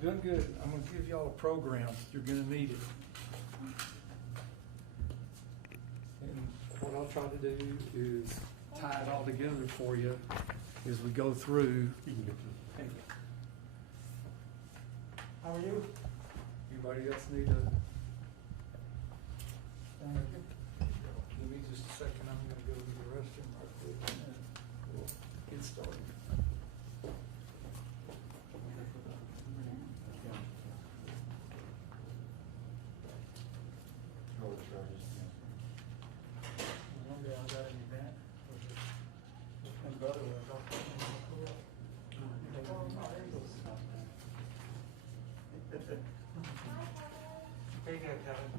Doing good. I'm gonna give y'all a program. You're gonna need it. And what I'll try to do is tie it all together for you as we go through. Thank you. How are you? Anybody else need a? Give me just a second. I'm gonna go to the restroom right quick and then we'll get started. One day I got an event with my brother was off. There you go, Kevin.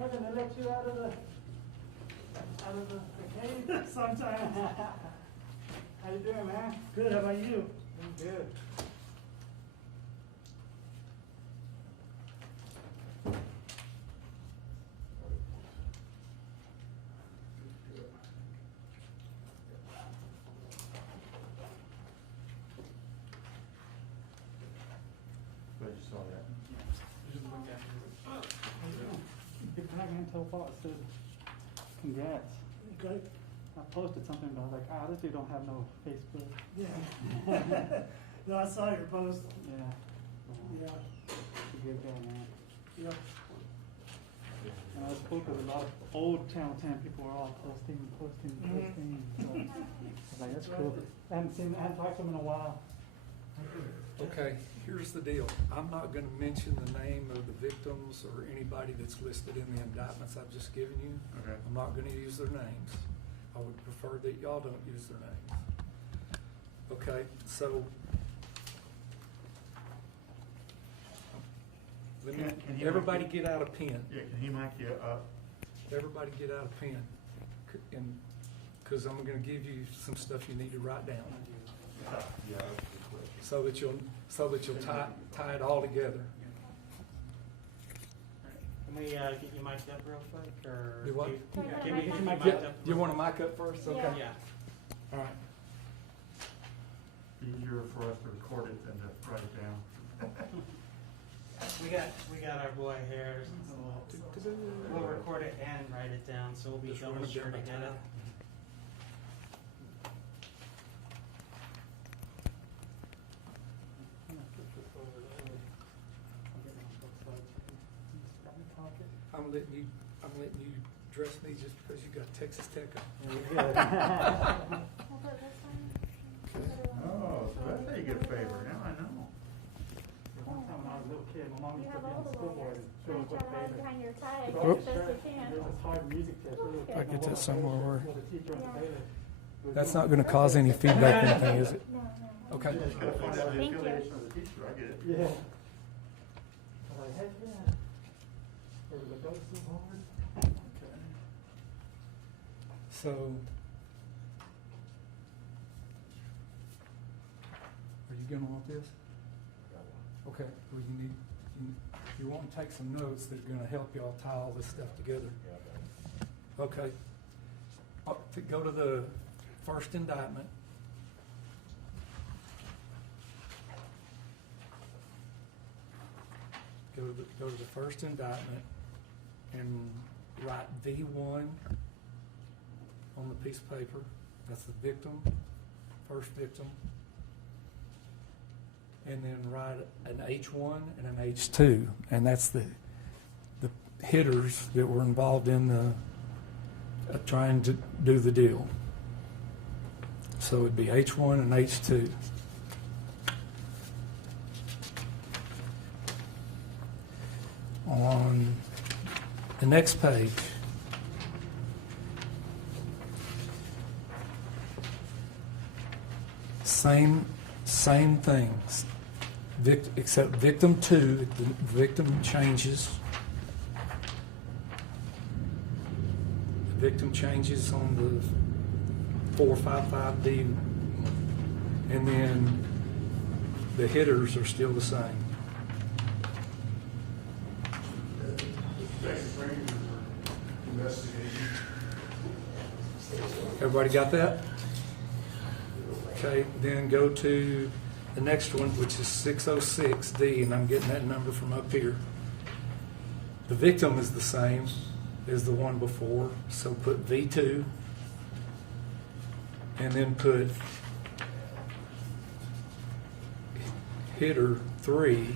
We're gonna let you out of the cave sometime. How you doing, man? Good, how about you? I'm good. Glad you saw that. Just look at it. Get back and tell Paul, it said, congrats. Okay. I posted something, but I was like, this dude don't have no Facebook. Yeah. No, I saw your post. Yeah. Yeah. He's a good guy, man. Yeah. And I spoke with a lot of old Channel 10 people were all posting. So I was like, that's cool. I haven't talked to him in a while. Okay, here's the deal. I'm not gonna mention the name of the victims or anybody that's listed in the indictments I've just given you. Okay. I'm not gonna use their names. I would prefer that y'all don't use their names. Okay, so. Let me, Can he everybody mic get out a pen. Yeah, can he mic you up? Everybody get out a pen. And, cause I'm gonna give you some stuff you need to write down. Yeah, that's a good question. So that you'll tie it all together. Can we get you mic'd up real quick, or? Do what? Can we get you Yeah, mic'd up? you want a mic up first? Okay. Yeah. All right. Easier for us to record it than to write it down. We got our boy here. We'll record it and write it down, so we'll be Just double run it sure to down get my it. I'm letting you dress me just because you got Texas Tech on. Oh, so that's how you get a favor. Now I know. One time when I was a little kid, my mom You used to have be on all the the school board and show us try what to hide favorite. behind your tie, I But guess this best you shirt, can. there's this hard music test. I get that somewhere where- The teacher on the favorite was That's doing- not gonna cause any feedback or anything, is it? No, no. Okay. You just gotta find out the Thank you. affiliation of the teacher. I get it. Yeah. I was like, heck yeah. Or the go so hard. Okay. So. Are you gonna want this? Okay, well, you want to take some notes that are gonna help y'all tie all this stuff together. Okay. Go to the first indictment. Go to the first indictment and write V1 on the piece of paper. That's the victim, first victim. And then write an H1 and an H2, and that's the hitters that were involved in the trying to do the deal. So it'd be H1 and H2. On the next page, same things, except victim 2, the victim changes. The victim changes on the 455D, and then the hitters are still the same. Everybody got that? Okay, then go to the next one, which is 606D, and I'm getting that number from up here. The victim is the same as the one before, so put V2, and then put hitter 3,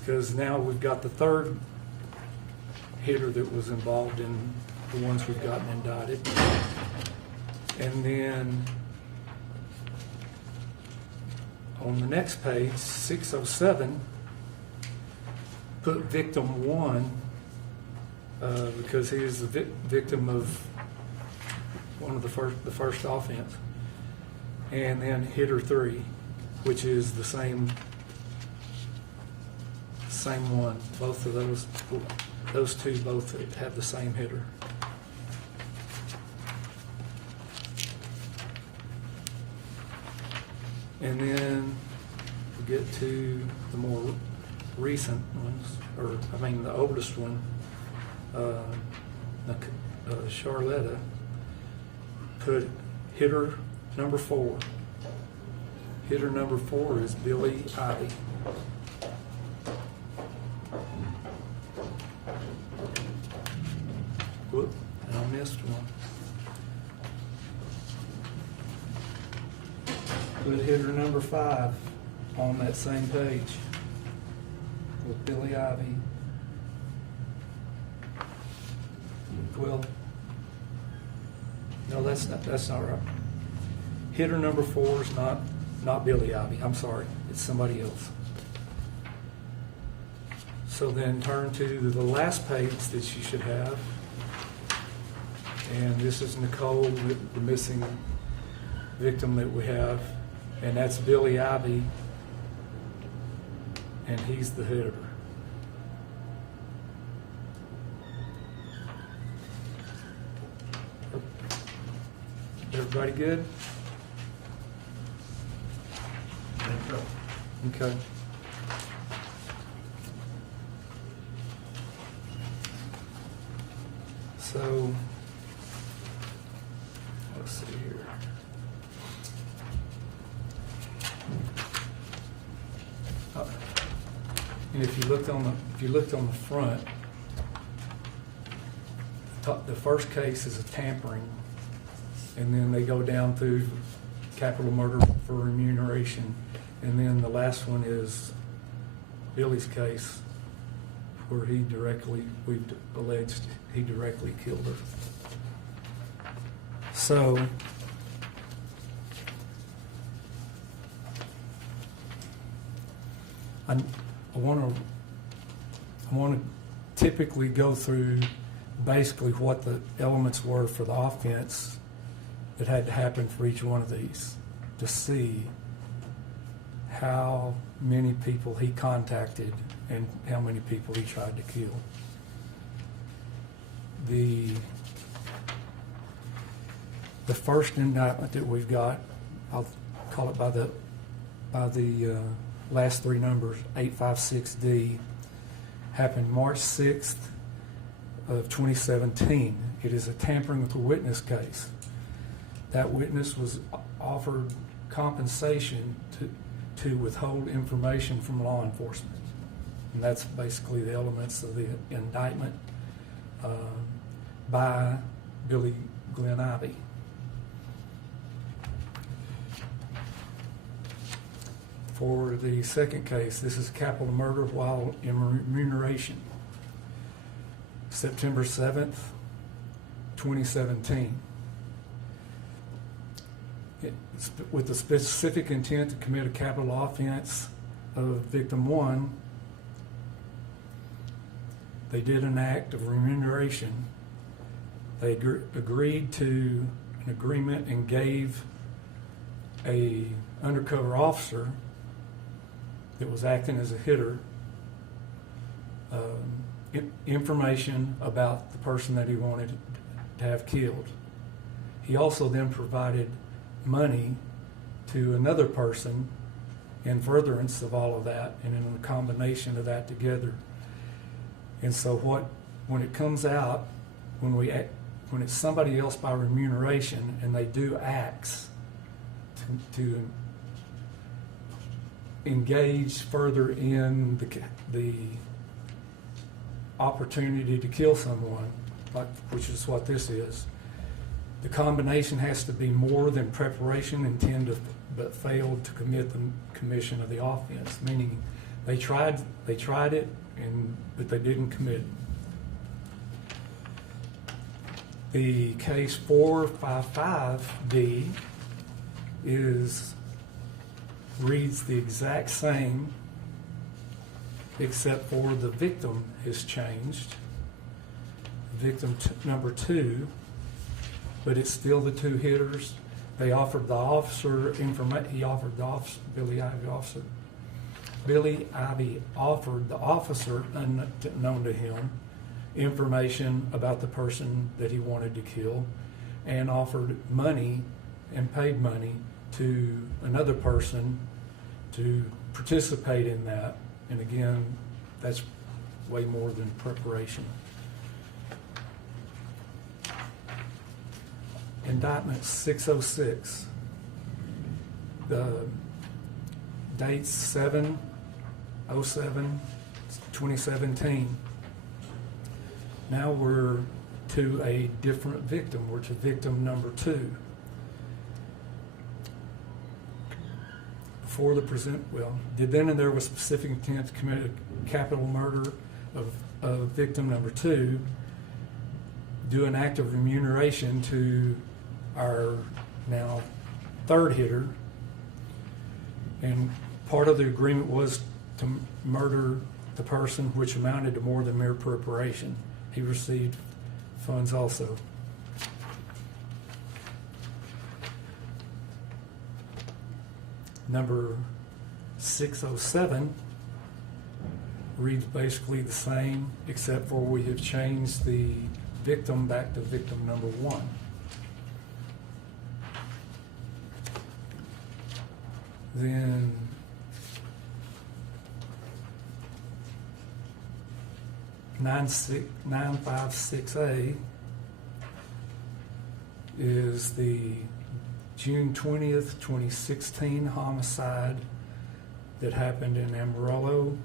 because now we've got the third hitter that was involved in the ones we've gotten indicted. And then on the next page, 607, put victim 1, because he is the victim of one of the first offense. And then hitter 3, which is the same one. Both of those two both have the same hitter. And then we get to the more recent ones, the oldest one, Charlotta. Put hitter number 4. Hitter number 4 is Billy Ivy. Whoop, and I missed one. Put hitter number 5 on that same page with Billy Ivy. Well, no, that's not right. Hitter number 4 is not Billy Ivy. I'm sorry, it's somebody else. So then turn to the last page that you should have, and this is Nicole, the missing victim that we have. And that's Billy Ivy, and he's the hitter. Everybody good? I think so. Okay. So, let's see here. And if you looked on the front, the first case is a tampering, and then they go down through capital murder for remuneration, and then the last one is Billy's case, where we've alleged he directly killed her. So, I want to typically go through basically what the elements were for the offense that had to happen for each one of these to see how many people he contacted and how many people he tried to kill. The first indictment that we've got, I'll call it by the last 3 numbers, 856D, happened March 6th of 2017. It is a tampering with a witness case. That witness was offered compensation to withhold information from law enforcement. And that's basically the elements of the indictment by Billy Glenn Ivy. For the second case, this is capital murder while in remuneration. September 7th, 2017. With the specific intent to commit a capital offense of victim 1, they did an act of remuneration. They agreed to an agreement and gave a undercover officer that was acting as a hitter information about the person that he wanted to have killed. He also then provided money to another person in furtherance of all of that, and in a combination of that together. And so when it comes out, when it's somebody else by remuneration and they do acts to to engage further in the opportunity to kill someone, which is what this is. The combination has to be more than preparation, intent, but failed to commit the commission of the offense. Meaning, they tried it, but they didn't commit it. The case 455D reads the exact same, except for the victim has changed. Victim number 2, but it's still the 2 hitters. They offered the officer information. He offered the officer, Billy Ivy offered the officer, unknown to him, information about the person that he wanted to kill, and offered money and paid money to another person to participate in that. And again, that's way more than preparation. Indictment 606. The date's 7/07/2017. Now we're to a different victim. We're to victim number 2. Before the did then and there was specific intent to commit a capital murder of victim number 2, do an act of remuneration to our now 3rd hitter, and part of the agreement was to murder the person, which amounted to more than mere preparation. He received funds also. Number 607 reads basically the same, except for we have changed the victim back to victim number 1. Then 956A is the June 20th, 2016 homicide that happened in Amarillo.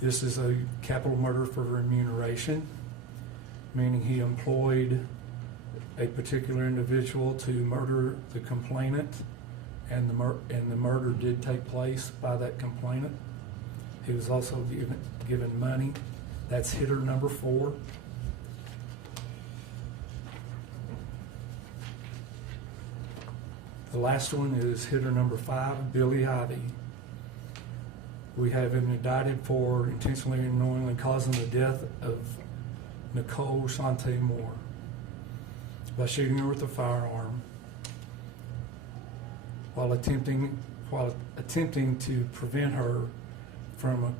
This is a capital murder for remuneration, meaning he employed a particular individual to murder the complainant, and the murder did take place by that complainant. He was also given money. That's hitter number 4. The last one is hitter number 5, Billy Ivy. We have him indicted for intentionally and knowingly causing the death of Nicole Shante Moore by shooting her with a firearm while attempting to prevent her from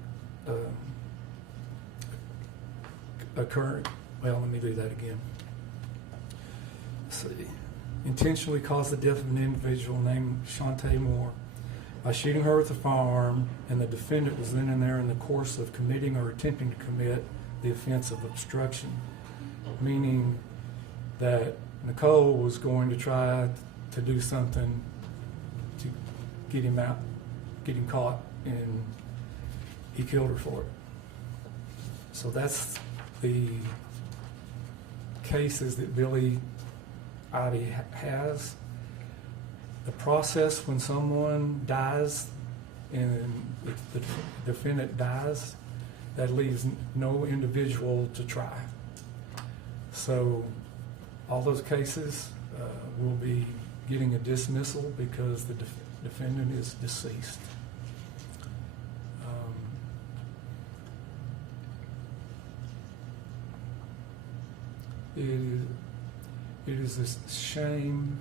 occurring. Well, let me do that again. Let's see. Intentionally caused the death of an individual named Shante Moore by shooting her with a firearm, and the defendant was then and there in the course of committing or attempting to commit the offense of obstruction, meaning that Nicole was going to try to do something to get him caught, and he killed her for it. So that's the cases that Billy Ivy has. The process when someone dies and the defendant dies, that leaves no individual to try. So all those cases will be getting a dismissal because the defendant is deceased. It is a shame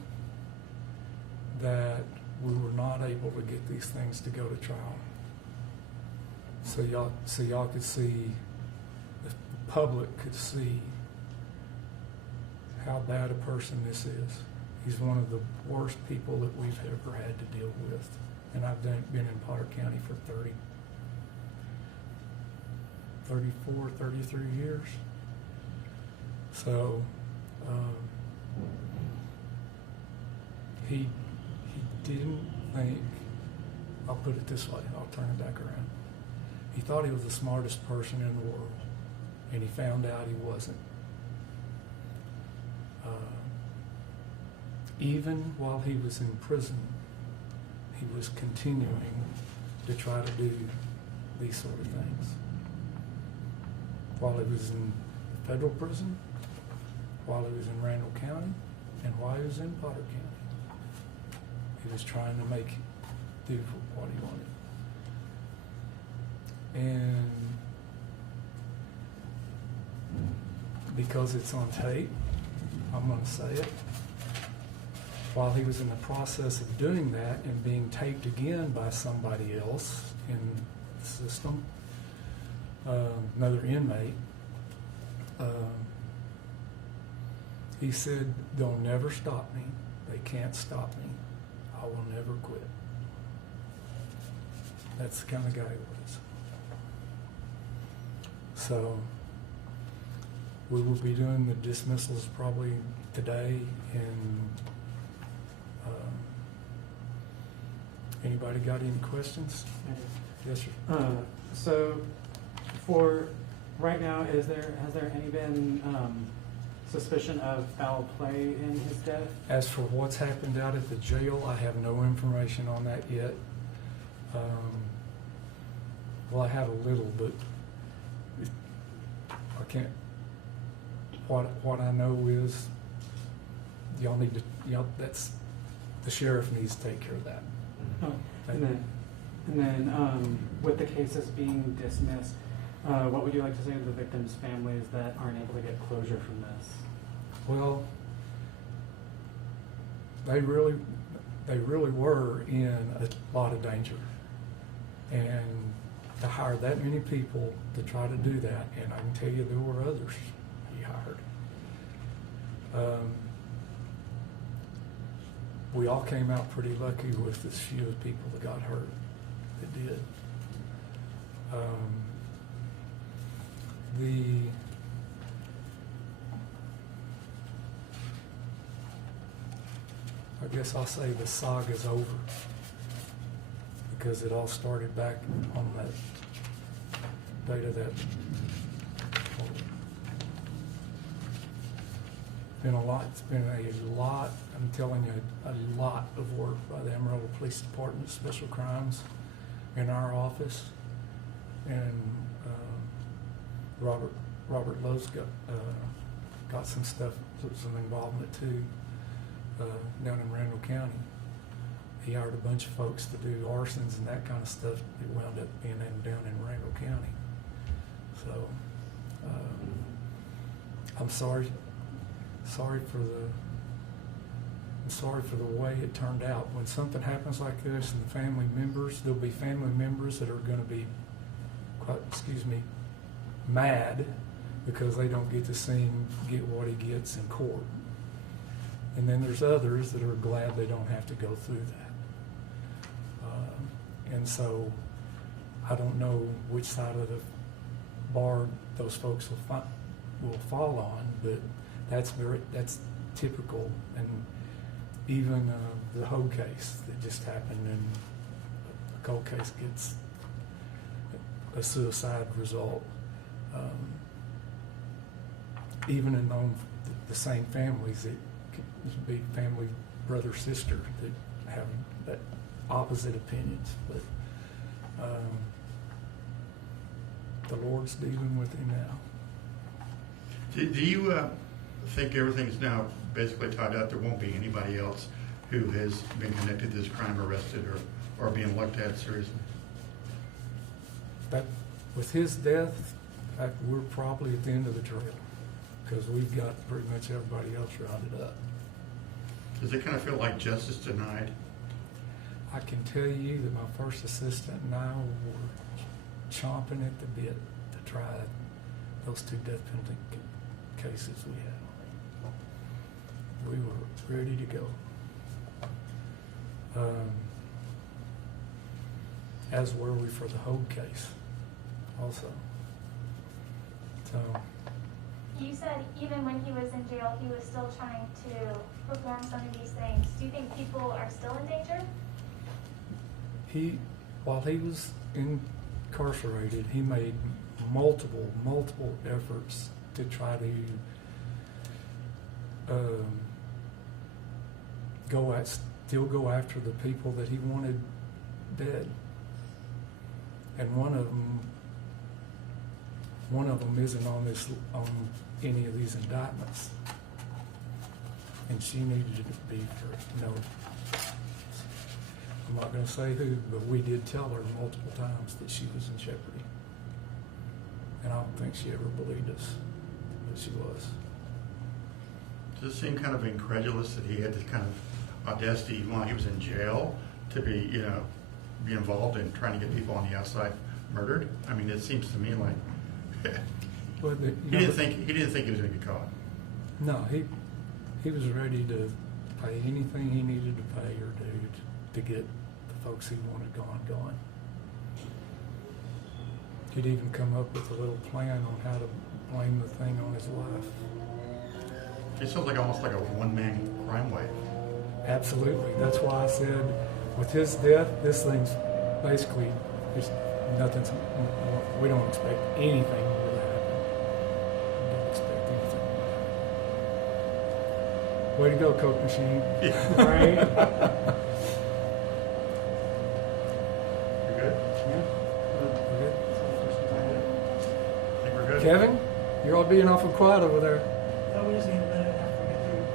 that we were not able to get these things to go to trial. So y'all could see, the public could see how bad a person this is. He's one of the worst people that we've ever had to deal with. And I've been in Potter County for 34, 33 years. So he didn't think, I'll put it this way, I'll turn it back around. He thought he was the smartest person in the world, and he found out he wasn't. Even while he was in prison, he was continuing to try to do these sort of things. While he was in federal prison, while he was in Randall County, and while he was in Potter County. He was trying to do what he wanted. And because it's on tape, I'm going to say it. While he was in the process of doing that and being taped again by somebody else in the system, another inmate, he said, "They'll never stop me. They can't stop me. I will never quit." That's the kind of guy he was. So we will be doing the dismissals probably today. And anybody got any questions? Yes, sir. So for right now, has there any been suspicion of foul play in his death? As for what's happened out at the jail, I have no information on that yet. Well, I have a little, but I can't. What I know is that's the sheriff needs to take care of that. Oh, and then with the cases being dismissed, what would you like to say to the victims' families that aren't able to get closure from this? Well, they really were in a lot of danger, and to hire that many people to try to do that, and I can tell you there were others he hired. We all came out pretty lucky with as few of people that got hurt that did. I guess I'll say the saga's over, because it all started back on that date of that. It's been a lot, I'm telling you, a lot of work by the Amarillo Police Department, Special Crimes, in our office, and Robert Lowe's got some stuff, some involvement too, down in Randall County. He hired a bunch of folks to do arsons and that kind of stuff that wound up being down in Randall County. So I'm sorry for the way it turned out. When something happens like this, and the family members, there'll be family members that are going to be, mad because they don't get to see him get what he gets in court. And then there's others that are glad they don't have to go through that. And so I don't know which side of the bar those folks will fall on, but that's typical. And even the Hogue case that just happened, and a cold case gets a suicide result. Even in the same families, it could be family, brother, sister that have that opposite opinions. But the Lord's dealing with him now. Do you think everything's now basically tied up? There won't be anybody else who has been connected to this crime arrested or being looked at seriously? But with his death, we're probably at the end of the trail, because we've got pretty much everybody else rounded up. Does it kind of feel like justice denied? I can tell you that my first assistant and I were chomping at the bit to try those 2 death penalty cases we had. We were ready to go. As were we for the Hogue case also. So. You said even when he was in jail, he was still trying to perform some of these things. Do you think people are still in danger? while he was incarcerated, he made multiple efforts to try to still go after the people that he wanted dead. And one of them isn't on any of these indictments. And she needed to be I'm not going to say who, but we did tell her multiple times that she was in jeopardy. And I don't think she ever believed us that she was. Does it seem kind of incredulous that he had this kind of audacity while he was in jail to be, be involved in trying to get people on the outside murdered? I mean, it seems to me like Well, he didn't think he was going to get caught. No, he was ready to pay anything he needed to pay or do to get the folks he wanted gone. He'd even come up with a little plan on how to blame the thing on his wife. It sounds like almost like a one-man crime wave. Absolutely. That's why I said, with his death, this thing's basically just nothing's. We don't expect anything more to happen. We don't expect anything more to happen. Way to go, Coke Machine. Right? You good? Yeah. We're good? I think we're good. Kevin, you're all being awful quiet over there. No, we just need a minute after we get through.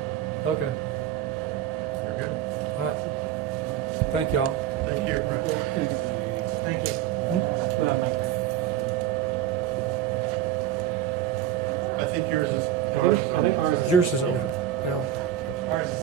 Okay. You're good. All right. Thank y'all. Thank you. Brett. Thank you. I think yours is. I think ours is. Yours is. Well, Ours is